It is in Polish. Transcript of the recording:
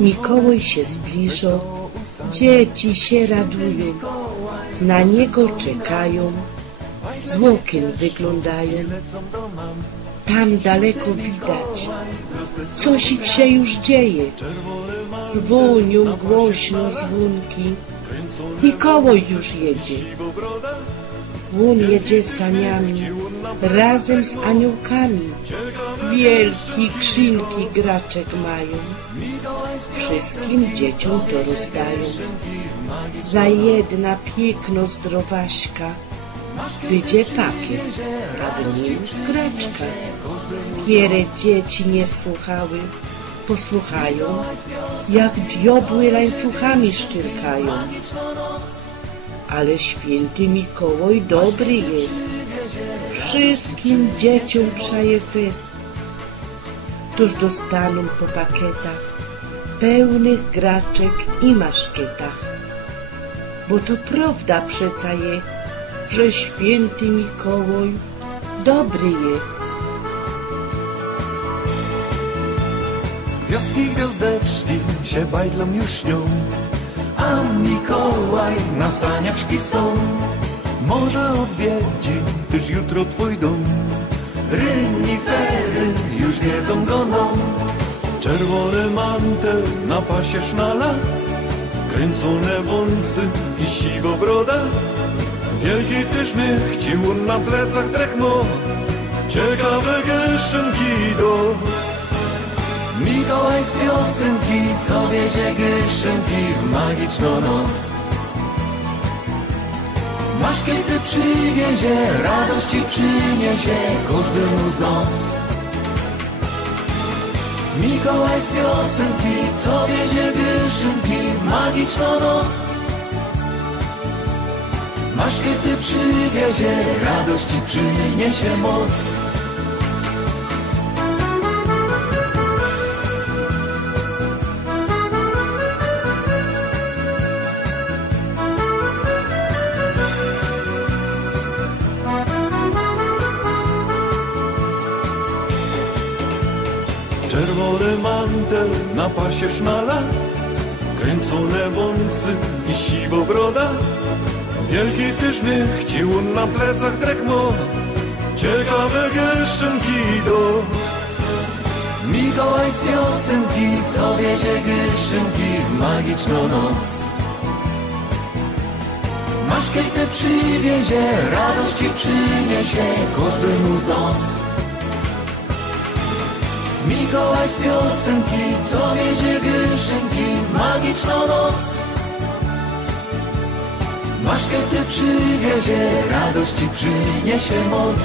Mikołaj się zbliżał, dzieci się radują, na niego czekają, z okien wyglądają. Tam daleko widać, coś ich się już dzieje. Dzwonią głośno dzwonki, Mikołaj już jedzie. On jedzie saniami, razem z aniołkami. Wielki krzynki graczek mają. Wszystkim dzieciom to rozdają. Za jedna piękno zdrowaśka będzie pakiet, a w nim graczka. Kiere dzieci nie słuchały, posłuchają, jak diobły łańcuchami szczyrkają. Ale święty Mikołaj dobry jest, wszystkim dzieciom przaje fest. Tuż dostaną po pakietach pełnych graczek i maszkietach. Bo to prawda przeca je, że święty Mikołaj dobry je. Gwiazdki, gwiazdeczki się bajdlom już śnią, a Mikołaj na saniach są. Może odwiedzi też jutro twój dom. Rynifery już wiedzą go no. Czerwony mantel na pasie sznala, kręcone wąsy i siwo broda. Wielki też ciłun na plecach drechmo, ciekawe kieszonki do. Mikołaj z piosenki, co wiezie kieszonki w magiczną noc. Masz kiedy przywiezie, radości przyniesie każdemu z nas. Mikołaj z piosenki, co wiezie kieszonki w magiczną noc. Masz kiedy przywiezie, radości przyniesie moc. Czerwony mantel na pasie sznala, kręcone wąsy i siwo broda. Wielki też śmiech ciłun na plecach drechmo, ciekawe kieszonki do. Mikołaj z piosenki, co wiezie kieszonki w magiczną noc. Masz kiedy przywiezie, radości przyniesie każdemu z nas. Mikołaj z piosenki, co wiezie kieszonki w magiczną noc. Masz kiedy przywiezie, radości przyniesie moc.